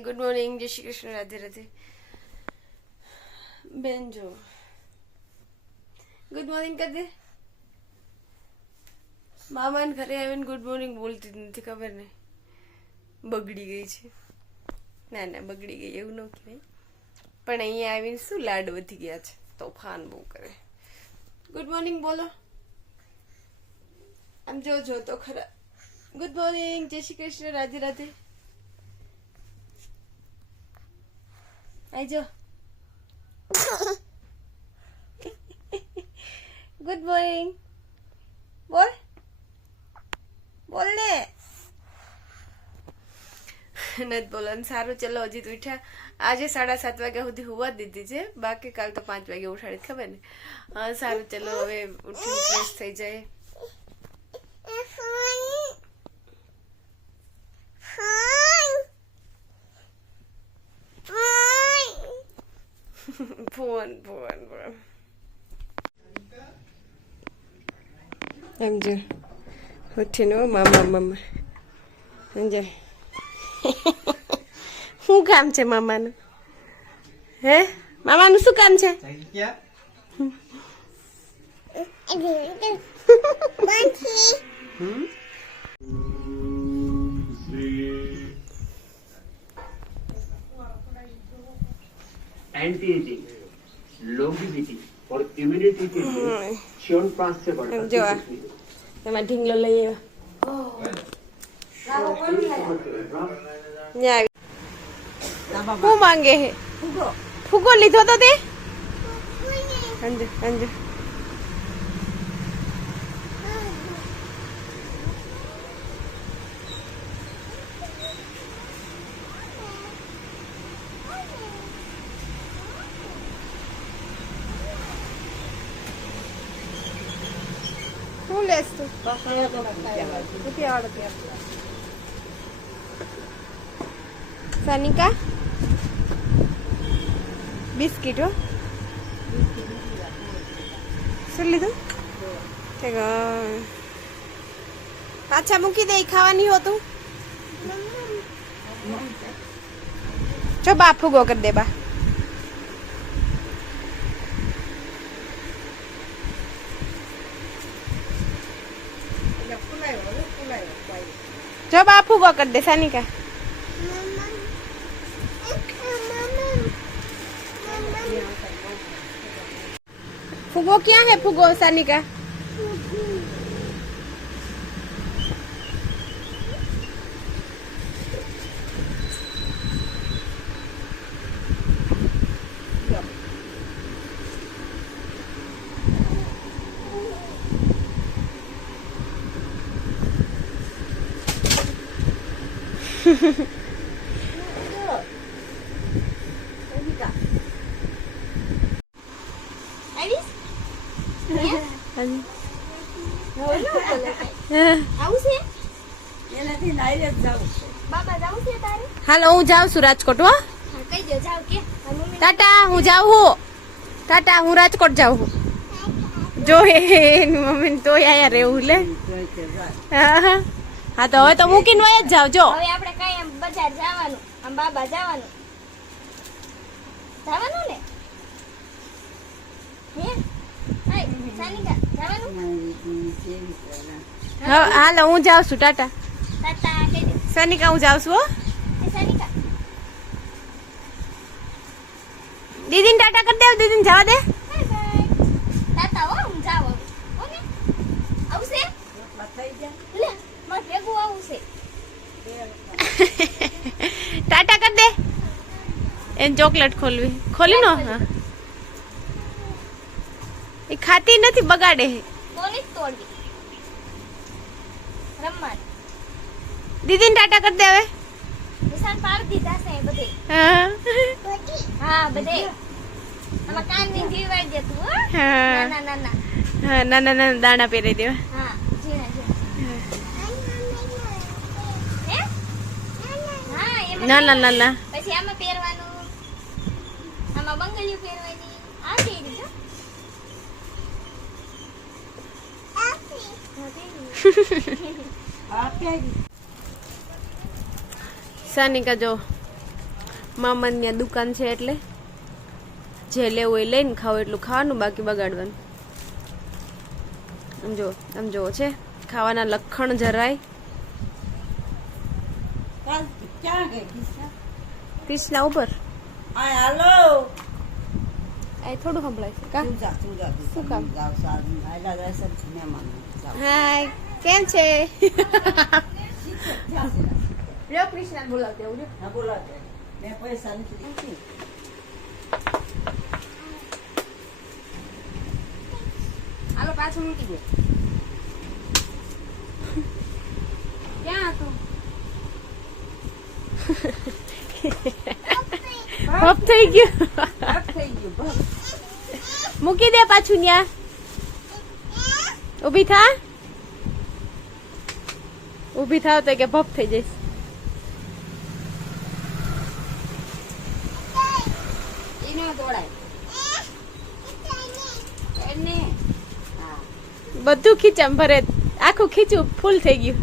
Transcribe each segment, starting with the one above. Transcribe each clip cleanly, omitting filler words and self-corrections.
Good morning, જય શ્રી કૃષ્ણ, રાધે રાધે. બેન જો ગુડ મોર્નિંગ કરી દે. મામાને ઘરે આવીને ગુડ મોર્નિંગ બોલતી જ નથી, ખબર નહીં બગડી ગઈ છે. ના ના બગડી ગઈ એવું ન કહેવાય, પણ અહીંયા આવીને શું લાડ વધી ગયા છે, તોફાન બહુ કરે. ગુડ મોર્નિંગ બોલો, આમ જો તો ખરા. ગુડ મોર્નિંગ, જય શ્રી કૃષ્ણ, રાધે રાધે. આઈ જો ગુડ મોર્નિંગ બોલ બોલ ને. નથી બોલવાનું. સારું ચલો, હજી તો ઉઠ્યા. આજે 7:30 વાગ્યા સુધી હોવા દીધી છે, બાકી કાલ તો 5 વાગે ઉઠાડી, ખબર ને. હા સારું ચલો, હવે ઉઠીને ફ્રેશ થઈ જાય. ફોન ફોન ફોન સમજો ઉઠીને મામા સમજો. શું કામ છે મામાનું? હે મામાનું શું કામ છે? एंटी एजिंग, लॉन्गेविटी और इम्यूनिटी के लिए च्यवनप्राश से बढ़कर જો એમાં ઢીંગલો લઈ આવ્યો. શું માંગે હે? ફુગો લીધો તો તે અંજુ અંજુ. શું લેસ તું? સાનિકા બિસ્કીટ હો. શું લીધું? પાછા મૂકી દે, ખાવાની હોતું. જો બા ફૂગો કરી દે બા. જો બા ફૂગો કરી દે સાનિકા. फुगो क्या है? फुगो सानिका હાલો હું જાઉં છું રાજકોટ. હો ટાટા, હું જાઉં હું ટાટા, હું રાજકોટ જાઉં છું. જો એની મમ્મી તો આયા રહેવું લે. હા તો હવે તો મૂકીને વયા જ જાવ. જો હવે આપણે કઈ આમ બજાર જવાનું, આમ બાબા જવાનું ને હે સાનિકા જવાનું. હાલો હું જાઉં છું. ટાટા તાતા કહી દે સાનિકા, હું જાઉં છું. હો સાનિકા. દીદીને ટાટા કરી દે. દીદીને જવા દે. બાય બાય તાતા. હો હું જાવ હવે. ઓકે આવશે લે માર ભેગું આવશે. ટાટા કરી દે. એને ચોકલેટ ખોલવી. ખોલી નો. હા એ ખાતી નથી, બગાડે. કોની તોડવી રમવા. દીદીને ટાટા કરી દે હવે. નિશાન પાડી દીધા છે બધે. હા હા બધે. આમાં કાનની જીવાઈ દે તું. હો હા ના ના ના હા, નાના નાના દાણા પહેરાઈ દેવા. હા જીણા જીણા હે હા એમાં નાના નાના. પછી આમાં પહેરવાનું, આમાં બંગડીઓ પહેરવાની. આ પહેરી જો સાનિકા જો મામાની ત્યાં દુકાન છે એટલે જે લેવું એ લઈને ખાવ એટલું ખાવાનું, બાકી બગાડવાનું. આમ જો છે ખાવાના લખણ જરાય. કૃષ્ણા ઉપર આ થોડું સંભળાય છે કા? શું કામ? હાય, કેમ છે? લ્યો કૃષ્ણા બોલાવતે આવું હાલો પાછું મૂકી દે. ક્યાં હતું? ભપ થઈ ગયું. મૂકી દે પાછું ન્યા. ઊભી થા. ઊભી થાવ તો કે ભપ થઈ જઈશ. બધું ખીચામ ભરે, આખું ખીચું ફૂલ થઈ ગયું.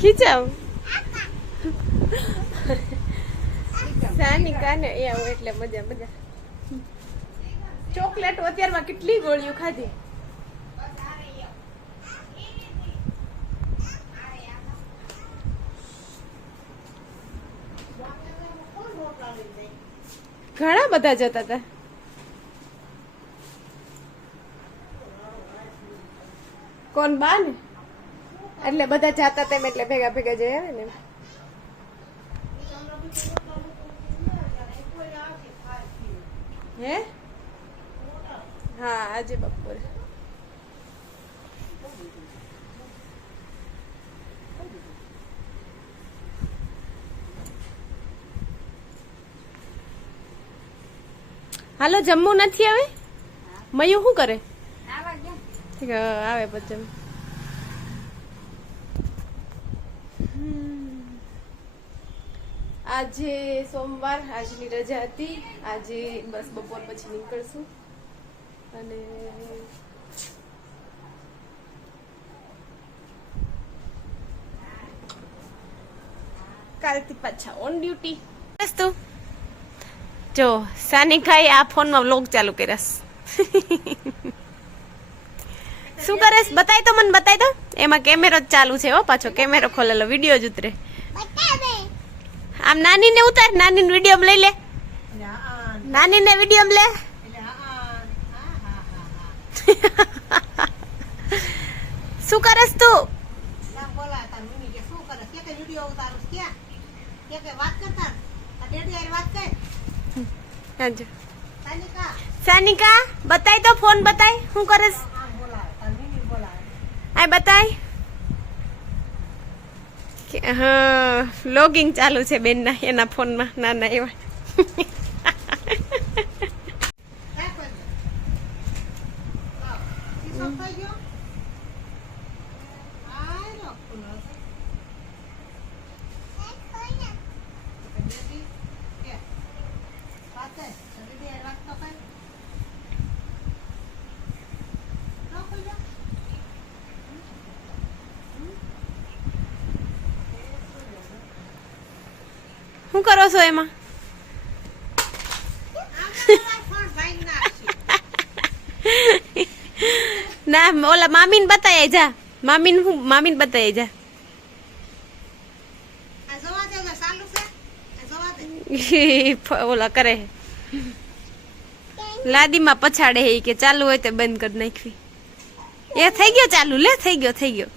ખીચામ સાનિકા ને એ આવું એટલે મજા મજા. ચોકલેટ અત્યારમાં કેટલી ગોળીઓ ખાધી. ઘણા બધા જતા હતા. કોણ બા ને એટલે બધા જાતા તેમ એટલે ભેગા ભેગા જઈ આવે ને. હે હા આજે બપોરે. હાલો જમવું નથી આવે? મયું શું કરે? આવે પછી આજે સોમવાર, આજની રજા હતી. આજે બસ બપોર પછી નીકળશું અને કાલથી પાછા ઓન ડ્યુટી. તું જો સાનિકાએ આ ફોનમાં વ્લોગ ચાલુ કર્યાસ. શું કરેસ? બતાય તો મને, બતાય તો. એમાં કેમેરો ચાલુ છે હો, પાછો કેમેરો ખોલેલો, વિડીયો જ ઉતરે. આમ નાની ને ઉતાર, નાની ને વિડીયો લઈ લે, નાની ને વિડીયો લે. શું કરસ તું? સાનિકા બતાય તો, ફોન બતાય. શું કરસ? આ બતાય. હા લોગિંગ ચાલુ છે બેન ના એના ફોનમાં. નાના એવા શું કરો છો એમાં? ના ઓલા મામીને બતાય જા. મામીને બતાય જા. ઓલા કરે લાદીમાં પછાડે હે કે ચાલુ હોય તો બંધ કરી નાખવી. એ થઈ ગયો ચાલુ. લે થઈ ગયો.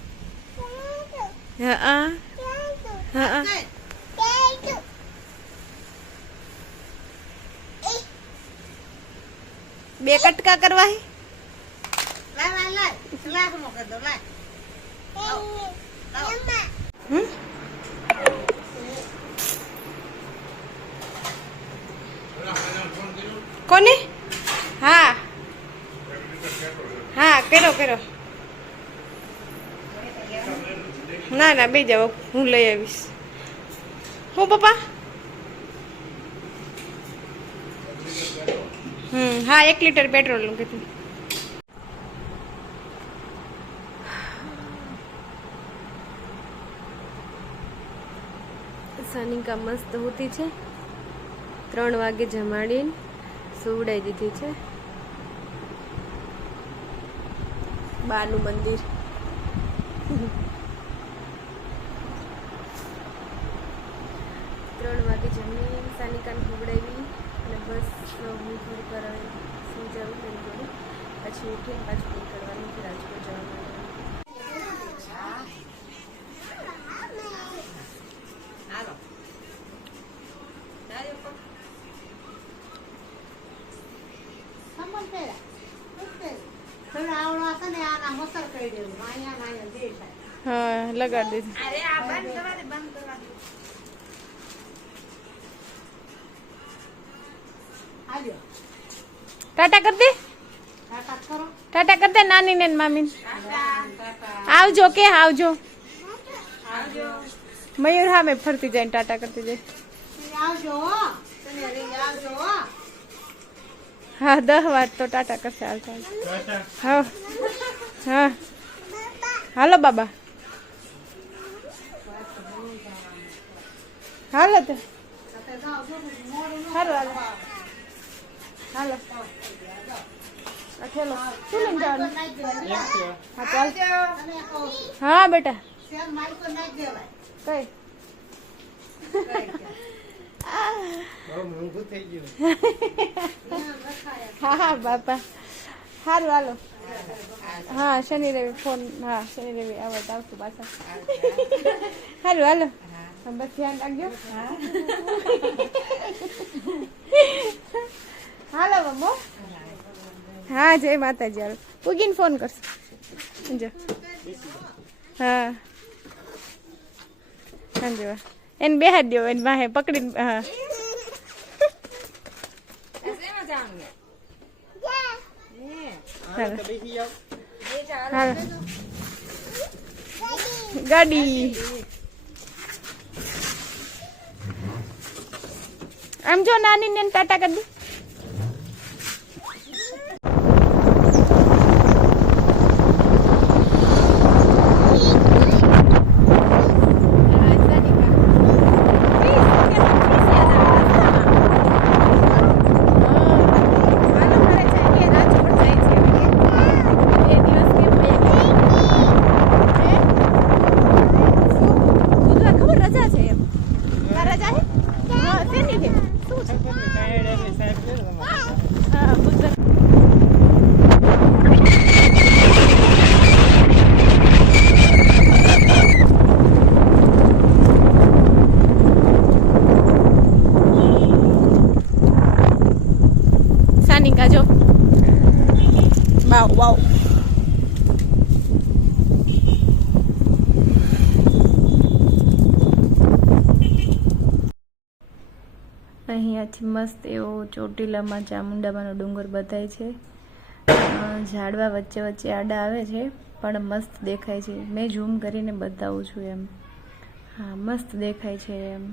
હા હા બે કટકા કરવા હે. કોને? હા હા કર્યો. ના બે જાવ, હું લઈ આવીશ. હું પપ્પા? હા 1 લીટર પેટ્રોલ નું કીધું. સાનિકા મસ્ત હોતી છે. 3 વાગે જમાડીને સુવડાવી દીધી છે. બાનું મંદિર. 3 વાગે જમીને સાનિકાને સુવડાવી અને બસ હું થોડી વાર સુઈ જાઉં તેમ જોડે પછી ઉઠીને પાછું નીકળવાનું છે રાજકોટ જવા માટે. હા લગાડી દીધું. ટાટા કર દે. ટાટા કર દે નાની ને મામી. આવજો કે આવજો. મયુર હા મેં ફરતી જાય ટાટા કરતી જાય. હા 10 વાર તો ટાટા કરશે. હાલતા હા હા હાલો બાબા હાલો તો હાલો હાલો હાલો અઠેલો શું લઈને જવાનું? હા ચાલ. હા બેટા કઈ હા હા બાપા સારું હાલો. હા શનિ રવિ ફોન. હા શનિ રવિ આવત આવશું પાછા. સારું હાલો. બસ ધ્યાન રાખજો. હાલો મમ્મો. હા જય માતાજી. હાલો પૂગીને ફોન કરશું. જો હા હાજી એને બેહાડ દો. એને વાહે પકડીને. હા હાલો ગાડી. આમ જો નાની ને ટાટા કરી દે. સાનિકા જો વાવ વાવ. અહીંયાથી મસ્ત એવો ચોટીલામાં ચામુંડામાંનો ડુંગર બતાય છે. ઝાડવા વચ્ચે વચ્ચે આડા આવે છે પણ મસ્ત દેખાય છે. મેં ઝૂમ કરીને બતાવું છું એમ. હા મસ્ત દેખાય છે એમ.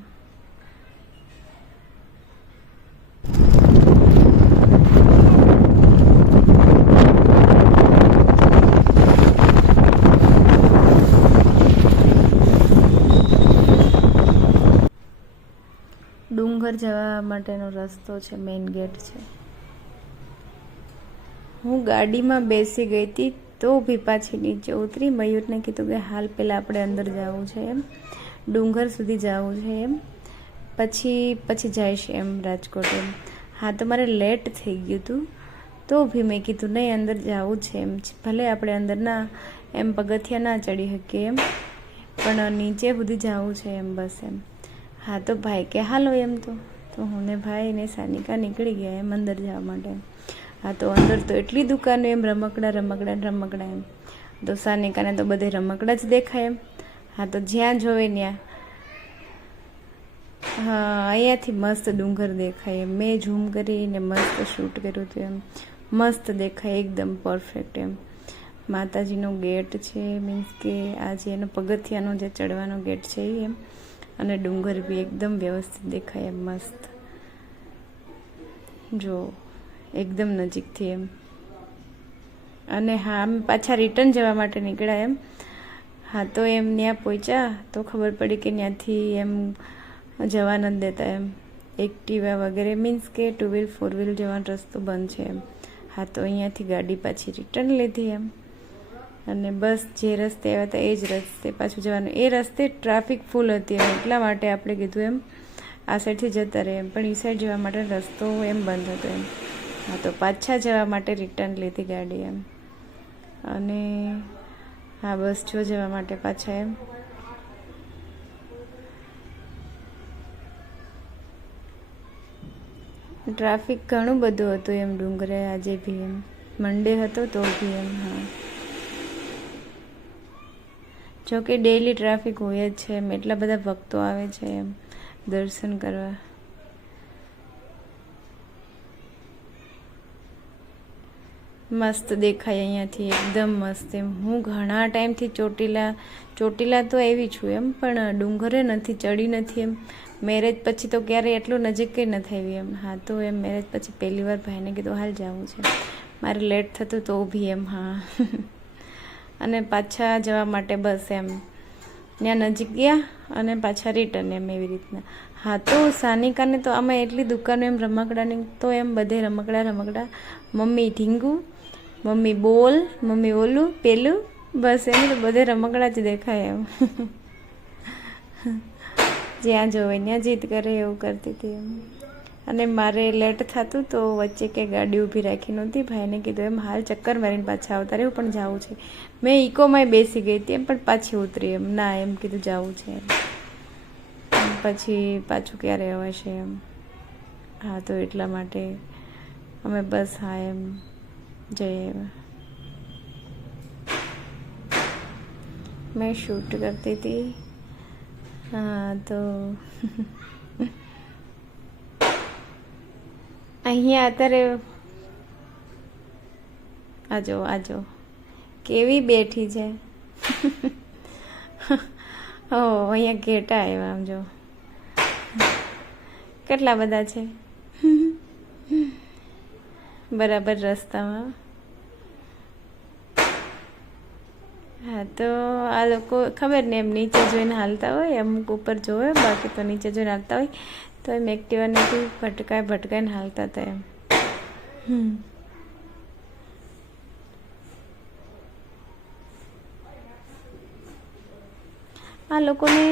ડુંગર જવા માટેનો રસ્તો છે. મેઇન ગેટ છે. હું ગાડીમાં બેસી ગઈ હતી તો બી પાછી નીચે ઉતરી. મયુરને કીધું કે હાલ પહેલાં આપણે અંદર જવું છે એમ. ડુંગર સુધી જવું છે એમ. પછી જઈશ એમ રાજકોટ એમ. હા તો મારે લેટ થઈ ગયું હતું તો બી મેં કીધું નહીં અંદર જવું છે એમ. ભલે આપણે અંદર ના એમ પગથિયા ના ચડી શકીએ એમ પણ નીચે સુધી જવું છે એમ બસ એમ. હા તો ભાઈ કે હાલો એમ. તો હું ને ભાઈ ને સાનિકા નીકળી ગયા એમ અંદર જવા માટે. હા તો અંદર તો એટલી દુકાનો એમ રમકડા રમકડા રમકડા એમ. તો સાનિકાને તો બધે રમકડા જ દેખાય એમ. હા તો જ્યાં જોવે ત્યાં. હા અહીંયાથી મસ્ત ડુંગર દેખાય એમ. મેં ઝૂમ કરીને મસ્ત શૂટ કર્યું હતું એમ. મસ્ત દેખાય એકદમ પરફેક્ટ એમ. માતાજીનો ગેટ છે મીન્સ કે આ જે એનો પગથિયાનો જે ચડવાનો ગેટ છે એ એમ. અને ડુંગર બી એકદમ વ્યવસ્થિત દેખાય એમ મસ્ત. જો એકદમ નજીકથી એમ. અને હા અમે પાછા રિટર્ન જવા માટે નીકળ્યા એમ. હા તો એમ ત્યાં પહોંચ્યા તો ખબર પડી કે ત્યાંથી એમ જવા નથી દેતા એમ. એક્ટિવા વગેરે મીન્સ કે 2 વ્હીલ 4 વ્હીલ જવાનો રસ્તો બંધ છે એમ. હા તો અહીંયાથી ગાડી પાછી રિટર્ન લીધી એમ. અને બસ જે રસ્તે આવ્યા હતા એ જ રસ્તે પાછું જવાનું. એ રસ્તે ટ્રાફિક ફૂલ હતી એમ, એટલા માટે આપણે કીધું એમ આ સાઈડથી જતા રહે એમ, પણ એ સાઈડ જવા માટે રસ્તો એમ બંધ હતો એમ. હા તો પાછા જવા માટે રિટર્ન લીધી ગાડી એમ. અને હા બસ જો જવા માટે પાછા એમ. ટ્રાફિક ઘણું બધું હતું એમ ડુંગરે આજે બી એમ. મંડે હતો તો બી એમ. હા જોકે ડેઈલી ટ્રાફિક હોય જ છે એમ, એટલા બધા ભક્તો આવે છે એમ દર્શન કરવા. મસ્ત દેખાય અહીંયાથી, એકદમ મસ્ત એમ. હું ઘણા ટાઈમથી ચોટીલા તો આવી છું એમ, પણ ડુંગરે નથી ચડી નથી એમ. મેરેજ પછી તો ક્યારેય એટલું નજીક કંઈ નથી આવી એમ. હા તો એમ મેરેજ પછી પહેલી વાર ભાઈને કીધું હાલ જવું છે, મારે લેટ થતું તો બી એમ. હા અને પાછા જવા માટે બસ એમ ત્યાં નજીક ગયા અને પાછા રિટર્ન એમ, એવી રીતના. હા તો સાનિકાને તો આમાં એટલી દુકાનો એમ રમકડાની, તો એમ બધે રમકડા. મમ્મી ઢીંગુ, મમ્મી બોલ, મમ્મી ઓલું પેલું, બસ એમ તો બધે રમકડા જ દેખાય એમ. જ્યાં જોવે ત્યાં જીદ કરે એવું કરતી હતી એમ. અને મારે લેટ થતું તો વચ્ચે કે ગાડી ઊભી રાખી નહોતી, ભાઈને કીધું એમ હાલ ચક્કર મારીને પાછા આવતા રહેવું, પણ જવું છે. મેં ઇકોમાંય બેસી ગઈ હતી એમ, પણ પાછી ઉતરી એમ. ના એમ કીધું જવું છે એમ. પછી પાછું ક્યારે અવાશે એમ. હા તો એટલા માટે અમે બસ હા એમ જઈએ. મેં શૂટ કરતી હતી. હા તો અહીંયા અત્યારે આજો કેવી બેઠી છે. ઓ અહીંયા ઘેટા આવ્યા આમ જો, કેટલા બધા છે બરાબર રસ્તામાં. હા તો આ લોકો ખબર ને એમ નીચે જોઈને હાલતા હોય, અમુક ઉપર જોવે, બાકી તો નીચે જોઈને હાલતા હોય. તો એમ એક્ટિવાનેથી ભટકાઈને હાલતા હતા એમ. આ લોકોને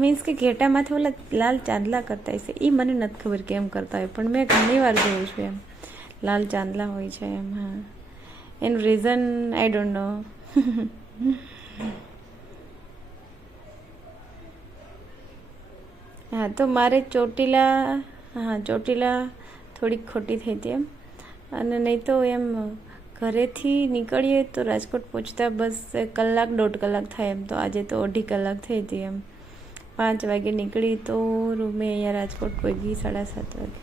મીન્સ કે ઘેટામાંથી ઓલા લાલ ચાંદલા કરતા હશે, એ મને નથી ખબર કેમ કરતા હોય, પણ મેં ઘણી વાર જોયું છે એમ લાલ ચાંદલા હોય છે એમ. હા એનું રીઝન આઈ ડોન્ટ નો. હા તો મારે ચોટીલા થોડીક ખોટી થઈ હતી એમ. અને નહીં તો એમ ઘરેથી નીકળીએ તો રાજકોટ પહોંચતા બસ 1-1.5 કલાક થાય એમ. તો આજે તો 2.5 કલાક થઈ હતી એમ. 5 વાગે નીકળી તો રૂમે અહીંયા રાજકોટ પહોંચી 7:30 વાગે.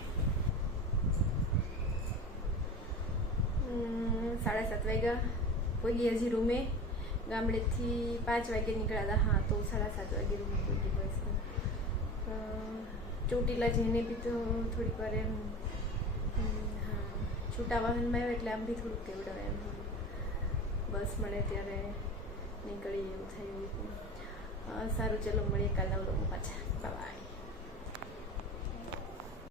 7:30 વાગ્યા પહોંચી હજી રૂમે. ગામડેથી 5 વાગે નીકળ્યા હતા. હા તો 7:30 વાગે રૂમે પહોંચી. બસ ચોટીલા જઈને બી તો થોડીક વાર એમ હા છૂટા વાહનમાં આવ્યા એટલે આમ બી થોડુંક કેવડાવે એમ, બસ મળે ત્યારે નીકળી એવું થાય એવું. સારું ચલો મળીએ કાલના વ્લોગમાં પાછા. બાય.